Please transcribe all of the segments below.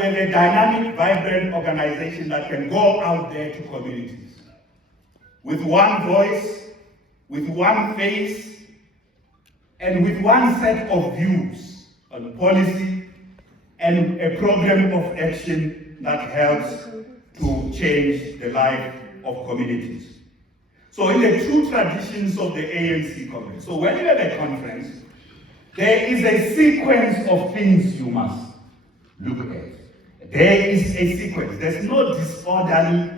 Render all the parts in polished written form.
We're a dynamic, vibrant organization that can go out there to communities with one voice, with one face, and with one set of views on policy and a program of action that helps to change the life of communities. So in the true traditions of the ANC conference, so when you have a conference, there is a sequence of things you must look at. There is a sequence. There's no disorderly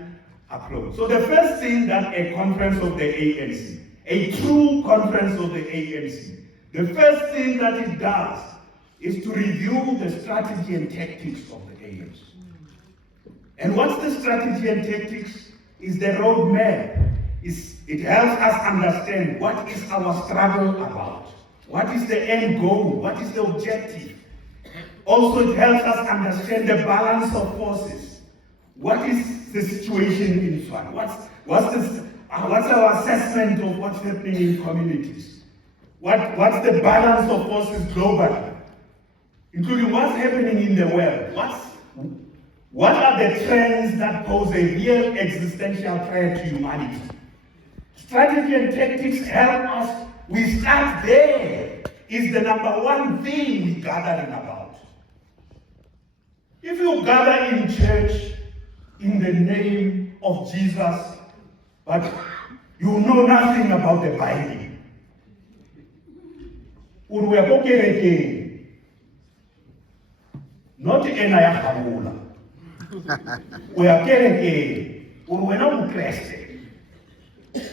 approach. So the first thing that a conference of the ANC, a true conference of the ANC, the first thing that it does is to review the strategy and tactics of the ANC. And what's the strategy and tactics? Is the roadmap. It helps us understand what is our struggle about. What is the end goal? What is the objective? Also, it helps us understand the balance of forces. What is the situation in Tshwane? What's our assessment of what's happening in communities? What's the balance of forces globally, including what's happening in the world? What are the trends that pose a real existential threat to humanity? Strategy and tactics help us. We start there. Is the number one thing we gathering about. If you gather in church in the name of Jesus, but you know nothing about the Bible, not ena ya khabula. We are kereke, urwena ukreste.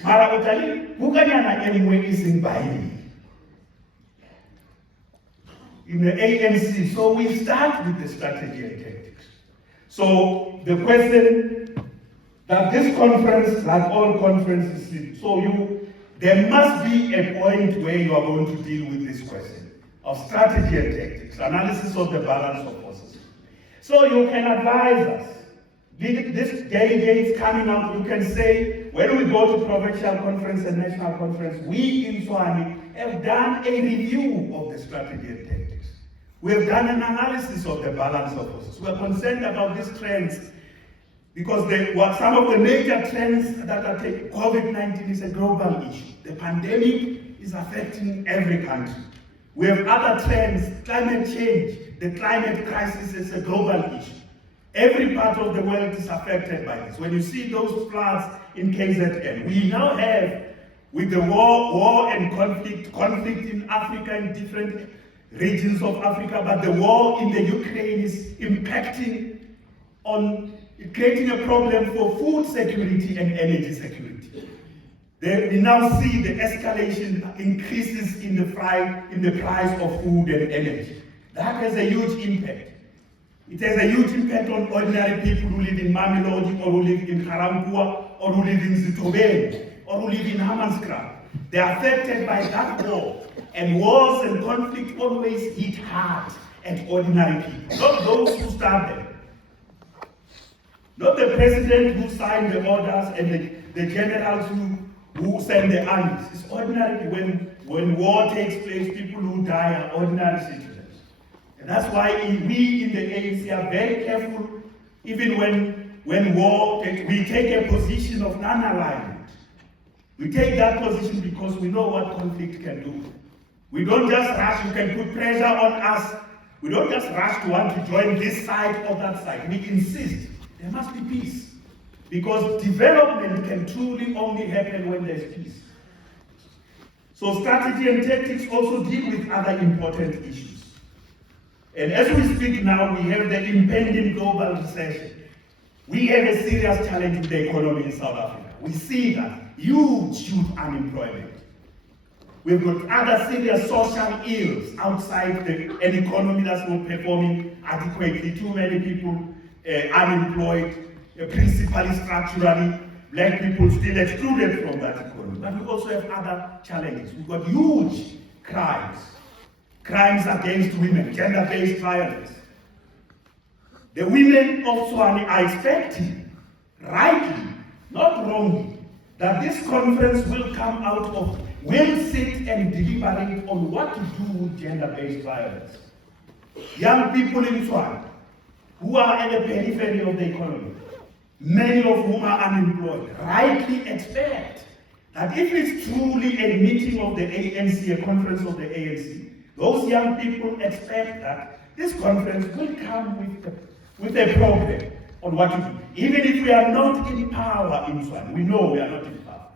Mara utali, bukanyana emwe is in Bible. In the ANC, so we start with the strategy and tactics. So the question that this conference, like all conferences, there must be a point where you are going to deal with this question of strategy and tactics, analysis of the balance of forces. So you can advise us. This delegates coming out, you can say, when we go to provincial conference and national conference, we in Tshwane have done a review of the strategy and tactics. We have done an analysis of the balance of forces. We are concerned about these trends because some of the major trends that are taking, COVID-19 is a global issue. The pandemic is affecting every country. We have other trends, climate change, the climate crisis is a global issue. Every part of the world is affected by this. When you see those floods in KZN, we now have, with the war and conflict in Africa, in different regions of Africa, but the war in the Ukraine is impacting on creating a problem for food security and energy security. We now see the escalation increases in the price of food and energy. That has a huge impact. It has a huge impact on ordinary people who live in Mamelodi, or who live in Karampua, or who live in Zitobeni, or who live in Hammanskraal. They are affected by that war. And wars and conflict always hit hard at ordinary people, not those who start them. Not the president who signed the orders and the generals who send the armies. It's ordinary. When war takes place, people who die are ordinary citizens. And that's why we in the ANC are very careful, even when war takes, we take a position of non-alignment. We take that position because we know what conflict can do. We don't just rush, you can put pressure on us. We don't just rush to want to join this side or that side. We insist there must be peace. Because development can truly only happen when there's peace. So strategy and tactics also deal with other important issues. And as we speak now, we have the impending global recession. We have a serious challenge in the economy in South Africa. We see that huge unemployment. We've got other serious social ills outside an economy that's not performing adequately. Too many people unemployed, principally structurally. Black people still excluded from that economy. But we also have other challenges. We've got huge crimes against women, gender-based violence. The women of Tshwane are expecting, rightly, not wrongly, that this conference will come out of, will sit and deliberate on what to do with gender-based violence. Young people in Tshwane, who are at the periphery of the economy, many of whom are unemployed, rightly expect that if it's truly a meeting of the ANC, a conference of the ANC, those young people expect that this conference will come with a program on what to do. Even if we are not in power in Tshwane, we know we are not in power.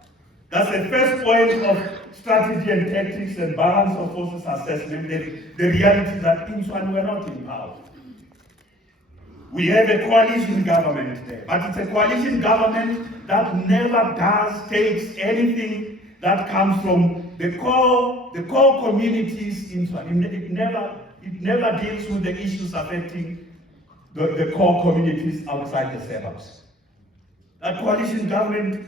That's the first point of strategy and tactics and balance of forces assessment, the reality that in Tshwane we are not in power. We have a coalition government there, but it's a coalition government that never takes anything that comes from the core communities in Tshwane. It never deals with the issues affecting the core communities outside the suburbs. That coalition government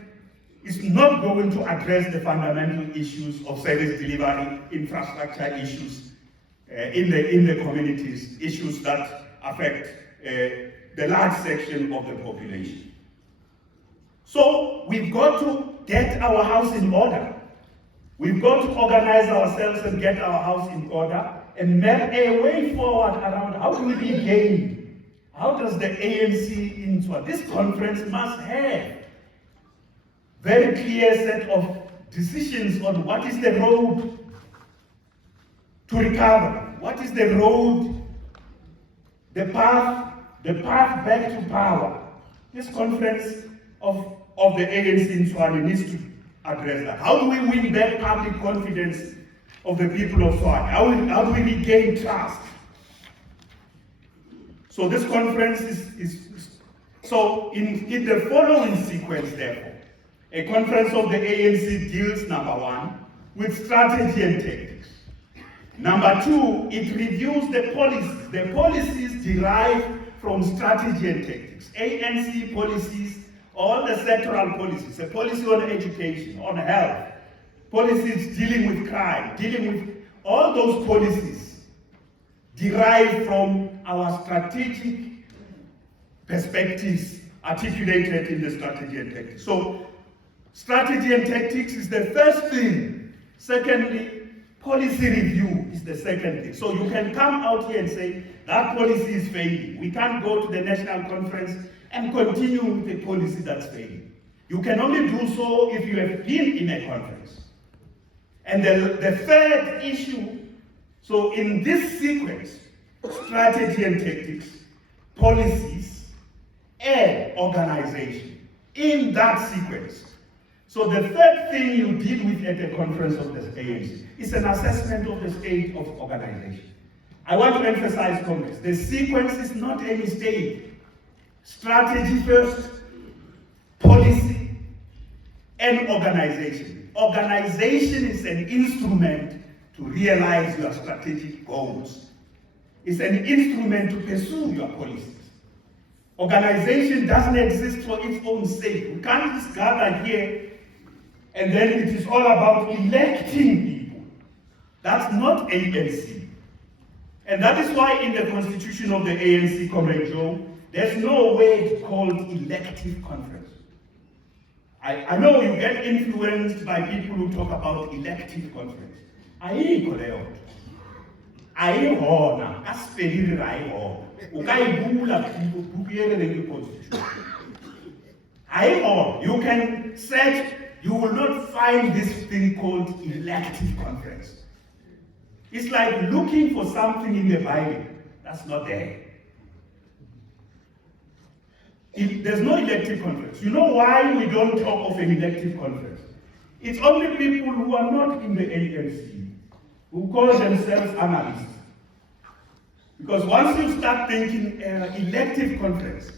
is not going to address the fundamental issues of service delivery, infrastructure issues in the communities, issues that affect the large section of the population. So we've got to get our house in order. We've got to organize ourselves and get our house in order and map a way forward around how do we regain. How does the ANC in Tshwane? This conference must have very clear set of decisions on what is the road to recovery, what is the road, the path back to power. This conference of the ANC in Tshwane needs to address that. How do we win back public confidence of the people of Tshwane? How do we regain trust? So this conference is so in the following sequence, therefore, a conference of the ANC deals, number one, with strategy and tactics. Number two, it reviews the policies. The policies derive from strategy and tactics. ANC policies, all the sectoral policies, a policy on education, on health, policies dealing with crime, dealing with all those policies derive from our strategic perspectives articulated in the strategy and tactics. So, strategy and tactics is the first thing. Secondly, policy review is the second thing. So you can come out here and say, that policy is failing. We can't go to the national conference and continue with the policy that's failing. You can only do so if you have been in a conference. And the third issue, so in this sequence, strategy and tactics, policies, and organization, in that sequence. So the third thing you deal with at a conference of the ANC is an assessment of the state of organization. I want to emphasize, Congress, the sequence is not a mistake. Strategy first, policy, and organization. Organization is an instrument to realize your strategic goals. It's an instrument to pursue your policies. Organization doesn't exist for its own sake. We can't just gather here and then it is all about electing people. That's not ANC. And that is why in the constitution of the ANC, Comrade Joe, there's no word called elective conference. I know you get influenced by people who talk about elective conference. Ayikho leyo nto. Ayihona, kasipelile ayihona. Ukayibula bukuyelele kwi-constitution. Ayihona. You can search, you will not find this thing called elective conference. It's like looking for something in the Bible that's not there. There's no elective conference. You know why we don't talk of an elective conference? It's only people who are not in the ANC who call themselves analysts. Because once you start thinking elective conference,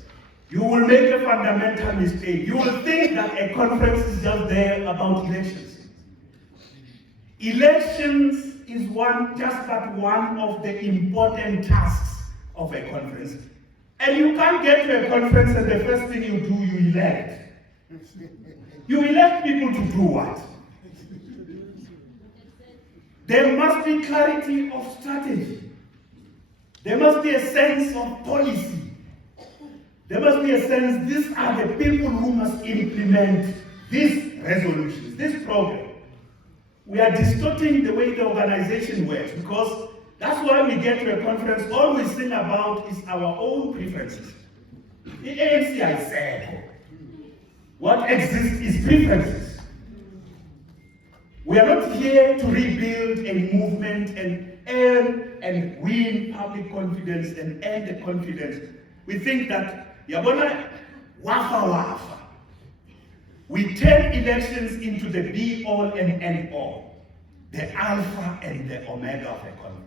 you will make a fundamental mistake. You will think that a conference is just there about elections. Elections is just but one of the important tasks of a conference. And you can't get to a conference and the first thing you do, you elect. You elect people to do what? There must be clarity of strategy. There must be a sense of policy. There must be a sense, these are the people who must implement these resolutions, this program. We are distorting the way the organization works because That's why we get to a conference, all we sing about is our own preferences. The ANC, I said, what exists is preferences. We are not here to rebuild a movement and earn and win public confidence and earn the confidence. We think that, yabona, wafa wafa. We turn elections into the be-all and end-all, the alpha and the omega of the Congress.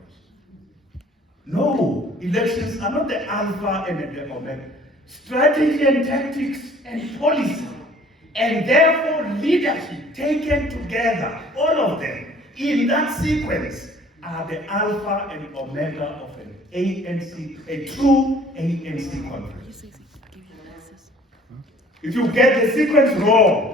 No, elections are not the alpha and the omega. Strategy and tactics and policy, and therefore leadership taken together, all of them, in that sequence, are the alpha and omega of an ANC, a true ANC conference. If you get the sequence wrong,